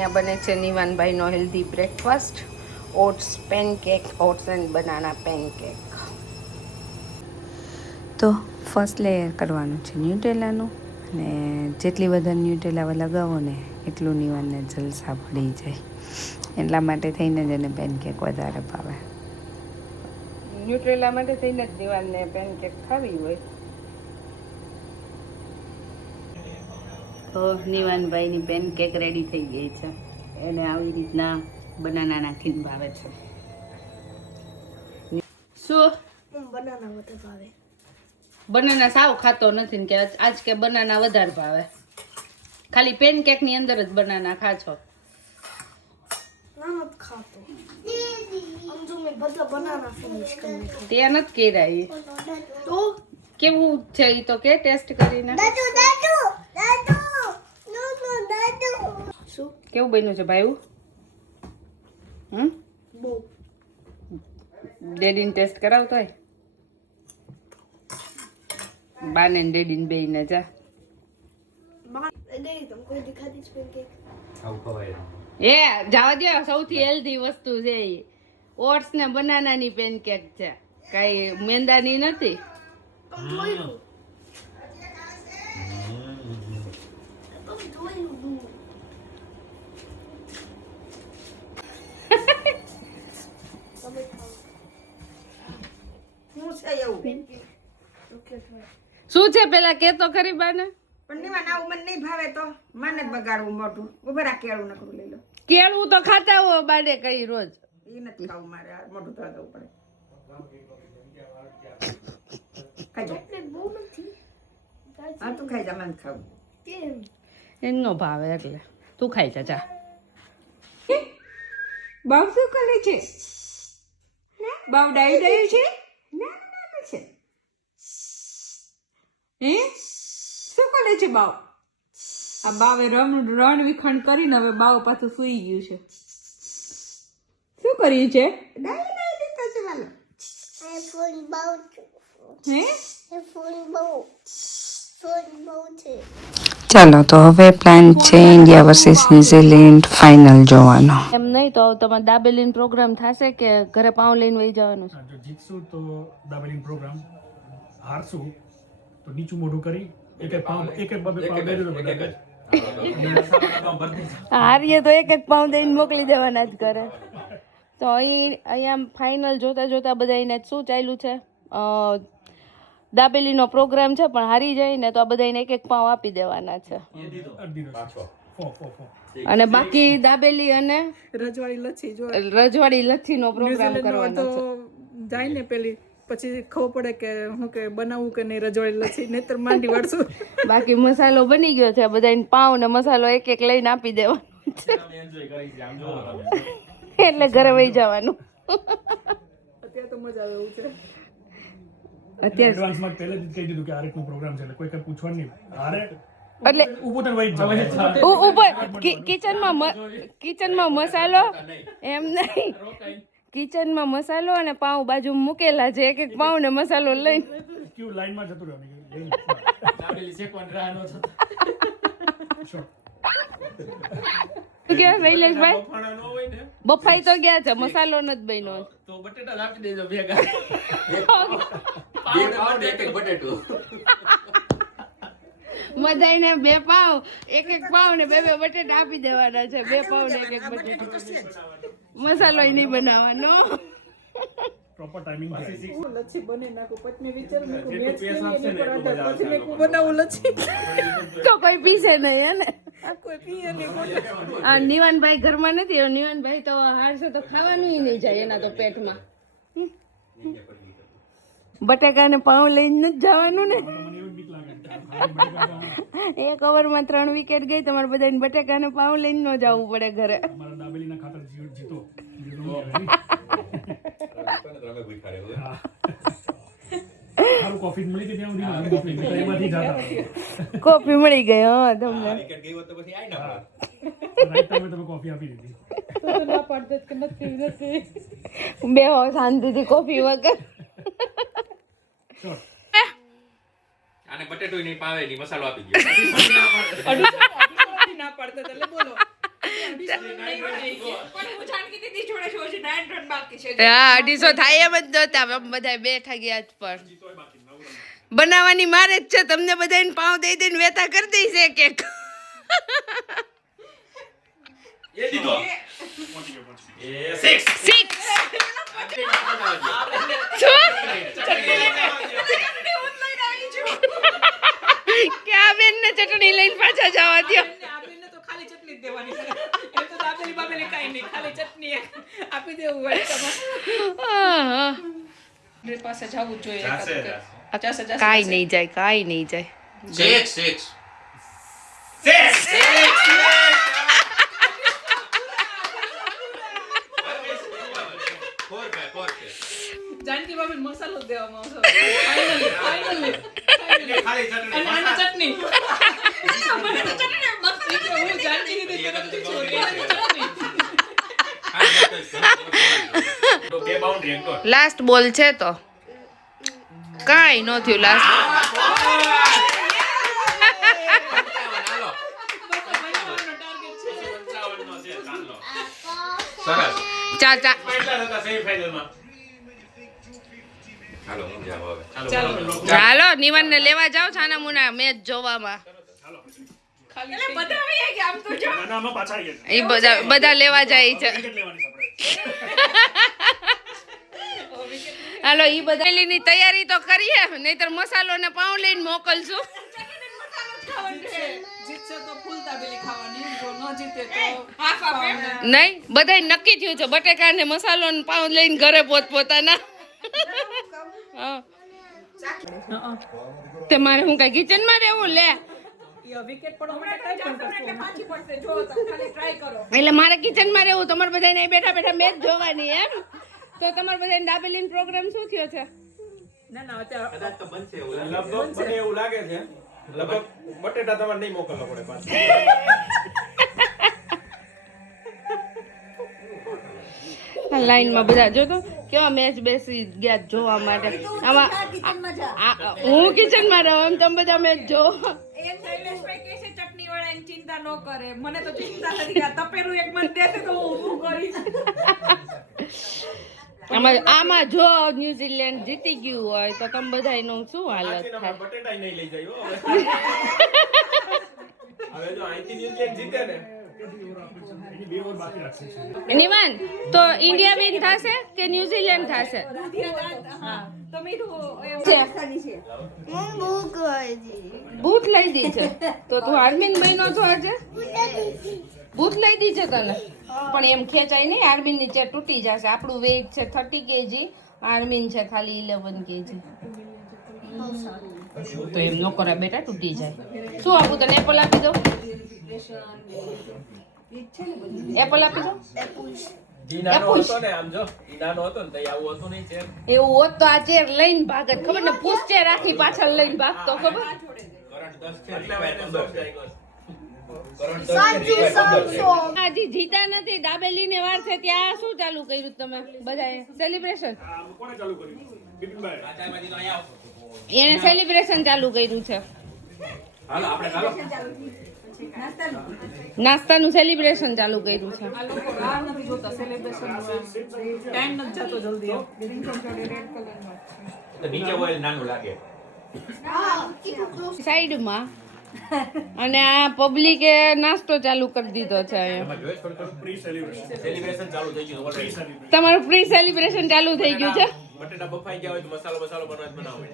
અહીંયા બને છે નિવાનભાઈનો healthy breakfast, oats pancake, oats and banana pancake. તો ફર્સ્ટ લેયર કરવાનું છે ન્યુટેલાનું, અને જેટલી વધારે ન્યુટેલા લગાવો ને એટલું નિવાનને જલસા પડી જાય. એટલા માટે થઈને જ એને પેનકેક વધારે ભાવે. ન્યુટ્રેલા માટે થઈને જ નિવાનને પેનકેક ખાવી હોય. તો નિવાનભાઈની પેનકેક રેડી થઈ ગઈ છે. એને આવી રીતના બનાના નાખીને ભાવે છે. શું બનાના વધારે ભાવે? બનાના સાવ ખાતો નથી ને કે આજ કે બનાના વધારે ભાવે. ખાલી પેનકેક ની અંદર જ બનાના ખાશો? ના નથી ખાતો. સમજો મેં બધા બનાના ફિનિશ કરી નાખ્યા. તે નથી કર્યા તો કેવું છે ઈ તો કે ટેસ્ટ કરીને. શું કેવું બન્યું છે ભાઈ? બહુ ડેડીને ટેસ્ટ કરાવતો હોય? બાને ને ડેડીને બેયને જા. કોઈ દેખાતી જ પેનકેક એ જાવા દે, સૌથી હેલ્ધી વસ્તુ છે ઈ. ઓટ્સ ને બનાનાની પેનકેક છે, કઈ મેંદાની નથી. શું છે પેલા કે તો ખરી બાને? પણ નિવાન આવું મને નહીં ભાવે તો મને જ બગાડવું મોઢું. ઉભા રાખ, કેળું નકરું લઈ લો. કેળું તો ખાતા હો બાને કઈ રોજ. એ નથી ખાવું મારે, આ મોઢું ધોવા દેવું પડે. ખાઈ જા. હા તું ખાઈ જા, મને ખાવું. એનો ભાવે એટલે તું ખાઈ જા જા. બાવ શું કરે છે? બાવ ડાઈ ડાઈ છે? ના ના છે. હે શું કરે છે બાવ? આ બાવે રણ વિખંડ કરીને હવે બાવ પાછું સૂઈ ગયું છે. શું કર્યું છે? ડાઈ ડાઈ દીધો છે વાલો. હે ચાલો તો હવે પ્લાન છે ઇન્ડિયા વર્સિસ ન્યુઝીલેન્ડ ફાઇનલ જોવાનો. એમ નહીં તો તમારે દાબેલીનો પ્રોગ્રામ થશે કે ઘરે પાઉં લઈને વહી જવાનું છે? જો જીતશું તો દાબેલીનો પ્રોગ્રામ, હારશું તો નીચું મોઢું કરી એક પાઉં હારીએ તો એક પાઉં દઈને મોકલી દેવાના જ કરે. તો અહીંયા ફાઇનલ જોતા જોતા બધાને શું ચાલ્યું છે, દાબેલીનો પ્રોગ્રામ છે, પણ હારી જાય ને તો આ બધાને એક એક પાઉં આપી દેવાના છે. અને બાકી દાબેલી અને રજવાડી લચ્છીનો પ્રોગ્રામ કરવાનો છે. જાય ને પેલી પછી ખબર પડે કે હું કે બનાવું કે નહીં રજવાડી લચ્છી, નહીતર માંડી વાળશું. બાકી મસાલો બની ગયો છે, બધાને પાઉં ને મસાલો એક એક લઈને આપી દેવાનો છે. એટલે ઘરે વહી જવાનું. અત્યારે તો મજા આવે એવું છે. અત્યારે એડવાન્સમાં પહેલેથી જ કહી દીધું કે આ રીતનો પ્રોગ્રામ છે એટલે કોઈ કઈ પૂછવાનું નહીં. હારે એટલે ઊભું થઈને વહી જ જવાનું. ઉપર કિચનમાં મસાલો એમ નહીં, કિચનમાં મસાલો અને પાઉં બાજુ મૂકેલા છે, એક એક પાઉં ને મસાલો લઈને ક્યુ લાઈનમાં જતું રહેવાનું. ગયા શૈલેષભાઈ? બફાઈ તો ગયા છે, મસાલો નથી બન્યો. તો બટેટા આપી દેજો ભેગા. બધાને બે પાવ, એક એક પાવ ને બે બે બટેટા આપી દેવાના છે. બે પાવ ને એક એક બટેટા. મસાલો નહીં બનાવવાનો. પ્રોપર ટાઈમિંગ છે. લચ્છી બની નાખું પછી વિચાર મેં બનાવું લચ્છી તો કોઈ પીશે નહીં હે ને? કોઈ પીએ નહીં. આ નિવાનભાઈ ઘરમાં નથી. નિવાનભાઈ તો હારશે તો ખાવાનું નહીં જાય એના તો પેટમાં. બટાકા ને પાઉં લઈને નથી જવાનું ને. એક ઓવરમાં 3 વિકેટ ગઈ. તમારે બધાને બટાકા ને પાઉં લઈને ન જવું પડે ઘરે. અમારા દાબેલીના ખાતર જીતો. કોફી મળી ગઈ ત્યાં કોફી મળી ગઈ. હા તમને તમે કોફી આપી દીધી. બે હો શાંતિથી કોફી વગર. આને બટેટો નહીં પાવે ની મસાલો આપી દો. ના પાડતા એટલે બોલો હું જાનકી દીદી જોડે છું હજી 9 રન બાકી છે. હા 250 થાય એમ જ નહોતા આમ બધા બેઠા ગયા જ પર બનાવવાની મારે જ છે તમને બધાને પાવ દઈ દઈને વેતા કરી દઈ છે કેક એ દીધો એ 6 ક્યાં બેન ને ચટણી લઈને પાછા જવા દો આપીને તો ખાલી ચટણી જ દેવાની છે. એ તો દાબેલી બાબેલી કાંઈ નહીં, ખાલી ચટણી એક આપી દેવું હોય તમારે. ડ્રેસ પાસે જવું જ જોઈએ. જશે. કાઈ નહીં જાય 6 જાનકી બાબેને મસાલો જ દેવામાં આવશે. Finally. અને આને ચટણી. મને તો ચટણી મસ્ત છે. હું જાનકી દીદી તરફથી છું. એને તો ચટણી. તો કે બાઉન્ડરી એન્કોર લાસ્ટ બોલ છે તો કાઈ ન થયું લાસ્ટ સરસ ચા કેટલા હતા સેમીફાઇનલમાં હાલો હું જાવ હવે ચાલો નિવાન ને લેવા જાઓ છાના મુના મેચ જોવામાં ખાલી એટલે બધા આવી ગયા આમ તો જો. નાનામાં પાછા આવી ગયા એ બધા લેવા જાય છે વિકેટ લેવાની છે આપણે હાલો ઈ બધાની તૈયારી તો કરીએ નહીતર મસાલો ને પાઉં લઈને મોકલશું જીતશે તો ફૂલ દાબેલી ખાવાની, જો ન જીતે તો હાફ આપે. નહીં બધાય નક્કી થયું છે બટેકા ને મસાલો ને પાઉં લઈને ઘરે પોતાના તે મારે હું કઈ કિચન માં રહેવું લે વિકેટ પડો હમણાં ટ્રાય કરશું એટલે પાછી પડશે. જો તો ખાલી ટ્રાય કરો. એટલે મારે કિચન માં રહેવું તમારે બધાને બેઠા બેઠા મેચ જોવાની એમ તો તમારે બધાને દાબેલી પ્રોગ્રામ શું થયો છે ના ના અત્યારે કદાચ તો બનશે એવું લગભગ મને એવું લાગે છે લગભગ બટેટા તમારે નહીં મોકલવા પડે પાછું લાઈન માં બધા જો તો કેવા મેચ બેસી ગયા જોવા માટે આમાં હું કિચન માં રહું એમ તમે બધા મેચ જો એમ શૈલેષભાઈ કહે છે ચટણી વાળાની ચિંતા ન કરે. મને તો ચિંતા નથી કે આ તપેલું એક મને દેશે તો હું શું કરીશ. આમાં જો ન્યુઝીલેન્ડ જીતી ગયું હોય તો તમે બધા એનું શું હાલત થાય બટેટા નહીં લઈ જાય હો હવે જો અહીંથી ન્યુઝીલેન્ડ જીતે ને એની 2 ઓવર બાકી રાખશે નિવાન તો ઇન્ડિયા વિન થશે કે ન્યુઝીલેન્ડ થશે હા તો મીઠું એમ છે બૂટ લઈ દી છે તો તું આર્મીન બન્યો છો આજે બૂટ લઈ દી છે તને પણ એમ ખેંચાય નહીં આર્મીન ની ચેર તૂટી જશે આપણું વેઇટ છે 30 kg આર્મીન છે ખાલી 11 kg તો એમ ન કરે બેટા તૂટી જાય શું આપું તને એપલ આપી દો એપલ આપી દો ઈ નાનો હતો ને આમ જો ઈ નાનો હતો ને તો આવું હતું નહીં છે એવું હોત તો આ ચેર લઈને ભાગત ખબર ને પૂછ ચેર રાખી પાછળ લઈને ભાગતો ખબર કરંટ 10 છે એટલે એને શોખ જાય ગયો હજી જીતા નથી દાબેલી ને વાર છે ત્યાં શું ચાલુ કર્યું તમે બધાએ સેલિબ્રેશન કોણે ચાલુ કર્યું બિપિનભાઈ આચાર્યમાંથી તો અહીંયા આવતો એને સેલિબ્રેશન ચાલુ કર્યું છે હાલો આપણે ચાલો નાસ્તાનું સેલિબ્રેશન ચાલુ કર્યું છે આ લોકો રાહ નથી જોતા સેલિબ્રેશન ટાઈમ નથી જતો જલ્દી તો નીચે હોય નાનું લાગે સાઈડમાં અને આ પબ્લિકે નાસ્તો ચાલુ કરી દીધો છે અહીંયા એમાં જોઈશ થોડું પ્રી સેલિબ્રેશન સેલિબ્રેશન ચાલુ થઈ ગયું ઓલરેડી તમારું પ્રી સેલિબ્રેશન ચાલુ થઈ ગયું છે બટેટા બફાઈ ગયા હોય તો મસાલો બનાવો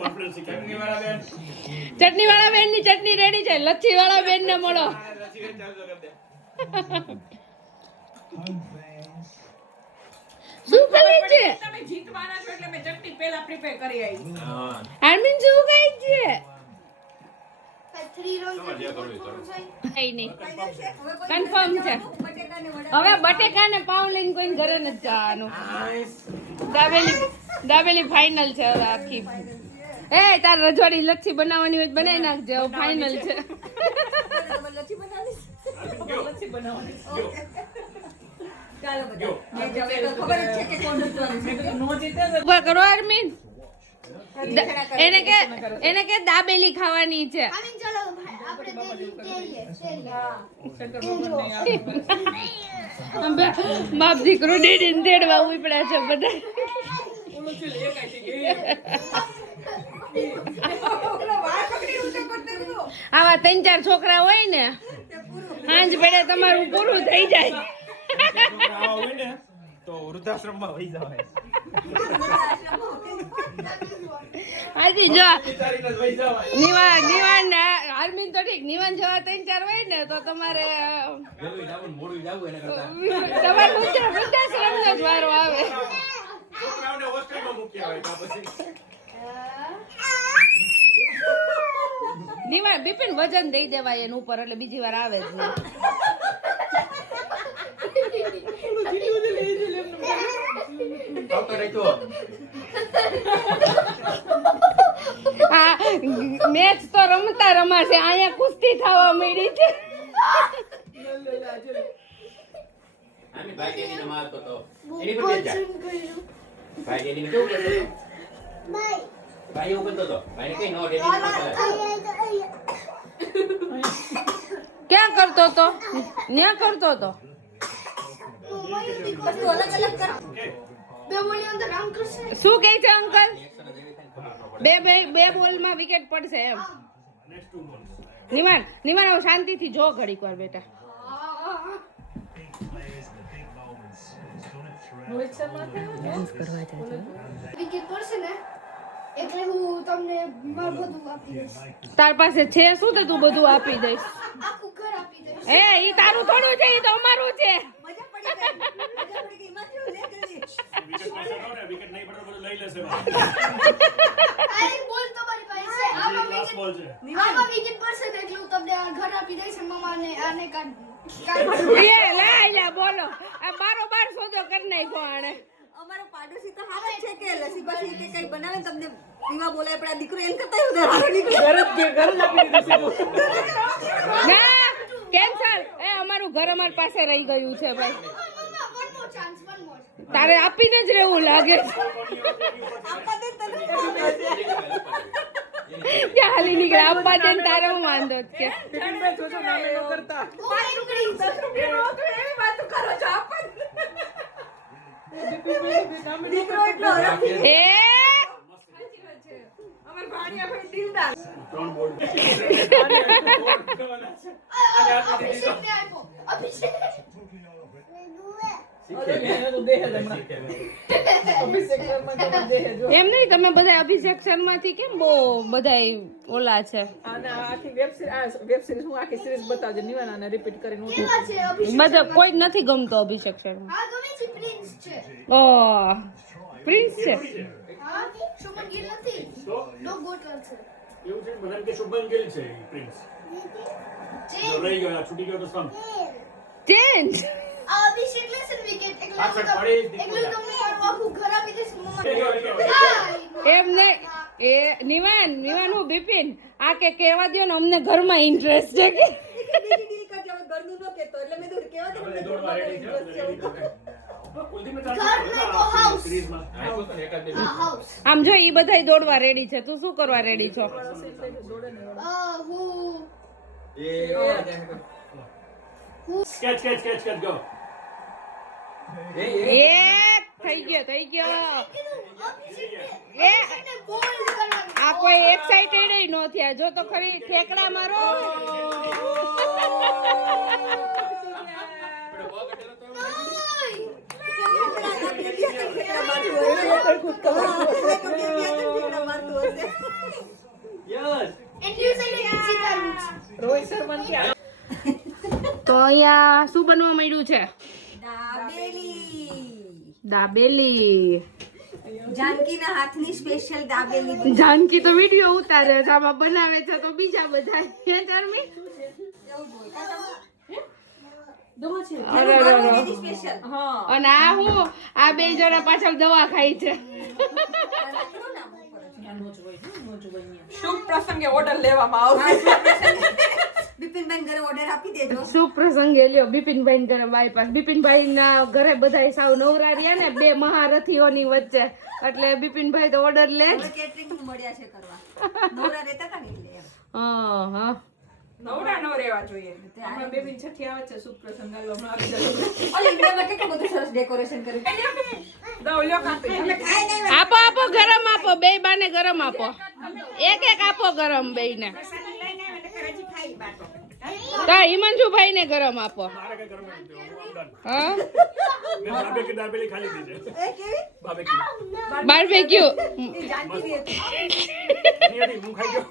કોન્ફિડન્સ ચટણી વાળા બેન ચટણી વાળા બેન ની ચટણી રેડી છે લચ્છી વાળા બેન ને મળો રસી ચાલુ કરી દે શું કરે છે તમે જીતવાના છો એટલે મેં ચટણી પહેલા પ્રિપેર કરી આવી. હા આર્મિન શું કહે છે 3 rounds જે કરવું એ કરો કઈ નહીં કન્ફર્મ છે હવે બટેકા ને પાઉં લઈને કોઈ ઘરે નથી જવાનું દાબેલી ફાઇનલ છે હવે આખી એ તાર રજવાડી લચ્છી બનાવવાની હોય તો બનાવી નાખજે હવે ફાઇનલ છે લચ્છી બનાવવાની. નો જીતે તો ઉભા કરો આર્મિન એને કે દાબેલી ખાવાની છે આમીન ચલો ભાઈ બાપ દીકરો ડેડીને તેડવા ઉપડ્યા છે બધા. આવા 3-4 છોકરા હોય ને સાંજ પડે તમારું પૂરું થઈ જાય. આવા હોય ને તો વૃદ્ધાશ્રમમાં વહી જવાય. હાજી જો વિચારીને જ વહી જવાય. નિવાન આર્મી તો ઠીક, નિવાન જેવા 3-4 હોય ને તો તમારે વહેલું જાવું ને મોડું જાવું એના કરતા તમારે વૃદ્ધાશ્રમનો જ વારો આવે. છોકરાઓને હોસ્ટેલમાં મૂકી આવે તો પછી નિવાન બિપિન વજન દઈ દેવાય એનું ઉપર એટલે બીજી વાર આવે જ નહીં. આવતો રહેતો. આ મેચ તો રમતા રમાશે, અહીંયા કુસ્તી થવા માંડી છે. આમે ભાઈ ડેડીને મારતો તો એની પર બેસ જા. ભાઈ ડેડીને કેવું કરતો હતો? ભાઈ એવું કરતો હતો. ભાઈને કઈ નો ડેડીને મારતો. ક્યાં કરતો તો? ન્યા કરતો તો. શું કહે છે અંકલ? બે બોલમાં વિકેટ પડશે એમ. નિમાન હવે શાંતિથી જો ઘડીક વાર બેટા. વિકેટ પડશે ને એટલે હું તમને મારું બધું આપી દઈશ. તાર પાસે છે શું તો તું બધું આપી દઈશ? આખું ઘર આપી દઈશ. એ ઈ તારું થોડું છે, ઈ તો અમારું છે. વિકેટ નહીં પડે તો બધું લઈ લેશે. આ એક બોલ તમારી પાસે છે. લાસ્ટ બોલ છે. આમાં વિકેટ પડશે ને એટલે હું તમને આ ઘર આપી દઈશ અને મમ્માને આને કાઢ એ લા બોલો, આ બારોબાર સોદો કરી નાખ્યો આણે. અમારો પાડોશી તો હારો જ છે કે લસી બસી કે કઈ બનાવે તમને પીવા બોલાય પણ આ દીકરો એમ કરતા વધારે હારો નીકળે. ના કેન્સલ. એ અમારું ઘર અમાર પાસે રહી ગયું છે ભાઈ. One more chance one more. તારે આપીને જ રહેવું લાગે છે. આપા દે તને ક્યાં હાલી નીકળે આપવા દે ને તારે હું વાંધો જ કે. દીકરો એટલો હરખી એ ત્રણ બોલ. અભિષેકને આપ્યો. અભિષેક એમ નહીં, તમે બધા અભિષેક શર્માથી કેમ બહુ બધા ઓલા છે? અને આખી વેબ સિરીઝ હું આખી સિરીઝ બતાવજે નિવાનાને રિપીટ કરીને હું કેવા છે અભિષેક? બધા કોઈ જ નથી ગમતો અભિષેક શર્મા. હા ગમે છે પ્રિન્સ છે. ઓ પ્રિન્સ છે. હા શુભમન ગિલ નથી. તો ડોગ ગોટર છે. એવું છે બધાને કે શુભમન ગિલ છે ઈ પ્રિન્સ. જે જો રહી ગયો છૂટી ગયો તો સમ. ચેન્જ. આ અભિષેક લેશે ને વિકેટ એટલે પાછળ પડી જ એટલે તમને મારું આખું ઘર આપી દઈશ મમ્મા. એમ નહીં, એ નિવાન હું બિપિન આ કે કહેવા દો ને, અમને ઘરમાં ઇન્ટરેસ્ટ છે કે બીજી ડીલ કરજે હવે ઘરનું ન કહેતો એટલે મેં તો કેવા દે આપણે દોડવા રેડી છે. કુલદીપને ચાન્સ ઘર નહીં તો house. સિરીઝમાં. આવ્યો તો ને એકાદ બે હા હાઉસ. આમ જો ઈ બધાય દોડવા રેડી છે, તું શું કરવા રેડી છો? હું Catch, go. એ થઈ ગયો. એ અભિષેકને બોલ્ડ કરવાનું. આ કોઈ એક્સાઇટેડ ય નો થયા, જો તો ખરી ઠેકડા મારો. એટલી સાઈડે જીતાડવું છે. રોહિત શર્મા ક્યાં તો અહીંયા શું બનવા માંડ્યું છે? દાબેલી. જાનકીના હાથની સ્પેશિયલ દાબેલી જાનકી તો વિડીયો ઉતારે છે, આમાં બનાવે છે તો બીજા બધા હે ચારમી. સ્પેશિયલ અને આ હું આ બે જણા પાછળ દવા ખાઈ છે. શુભ પ્રસંગે ઓર્ડર લેવામાં આવશે. બિપિનભાઈ ઘરે ઓર્ડર આપી દેજો. શું પ્રસંગે લ્યો બિપિનભાઈ ઘરે બાયપાસ. બિપિનભાઈ ના ઘરે બધા સાવ નવરા રહ્યા ને બે મહારથીઓની વચ્ચે, એટલે બિપિનભાઈ તો ઓર્ડર લે જ. હવે કેટરિંગ મળ્યા છે કરવા નવરા રહેતા હતા ને એટલે એમ. હા નવરા ન રહેવા જોઈએ. હમણાં બેબીની છઠ્ઠી આવે છે, શુભ પ્રસંગ હાલો, હમણાં આવી જશે. ઓલી વિડિયોમાં કેટલું બધું સરસ ડેકોરેશન કર્યું. દો, લ્યો કાપી. આપો આપો ગરમ આપો, બે બાને ગરમ આપો, એક આપો ગરમ બેયને. તો હિમાંશુભાઈ ને ગરમ આપો. મારે કઈ કરવું નથી, હું આમ done. હા મેં બાર્બેક્યુ દાબેલી ખાલી દીધી છે. એ કેવી? બાર્બેક્યુ. બાર્બેક્યુ એ જાનકી હતી. એની હતી, હું ખાઈ ગયો.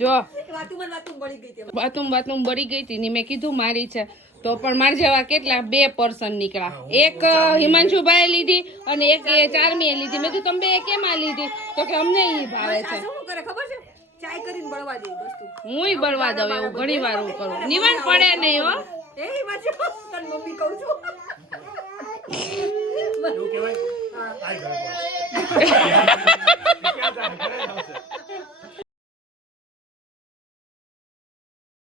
જો વાતું બળી ગઈ હતી. બાથરૂમ બળી ગઈ હતી ને મેં કીધું મારી છે તો પણ માર જેવા કેટલા 2 પર્સન નીકળ્યા. એક હિમાંશુભાઈ લીધી અને એક એ ચારમીએ લીધી. મેં કીધું તમે બે કેમ આ લીધી? તો કે અમને ઈ ભાવે આ છે. શું કરે ખબર છે? ચાય કરીને બળવા દે વસ્તુ. હુંય બળવા દઉં, એવું ઘણી વાર હું કરું. નિવાન પડે નહીં હો. એ પાછું તને મમ્મી કહું છું. એવું કહેવાય? આય ઘરે પહોંચ. ક્યાં જાય? ઘરે જ આવશે.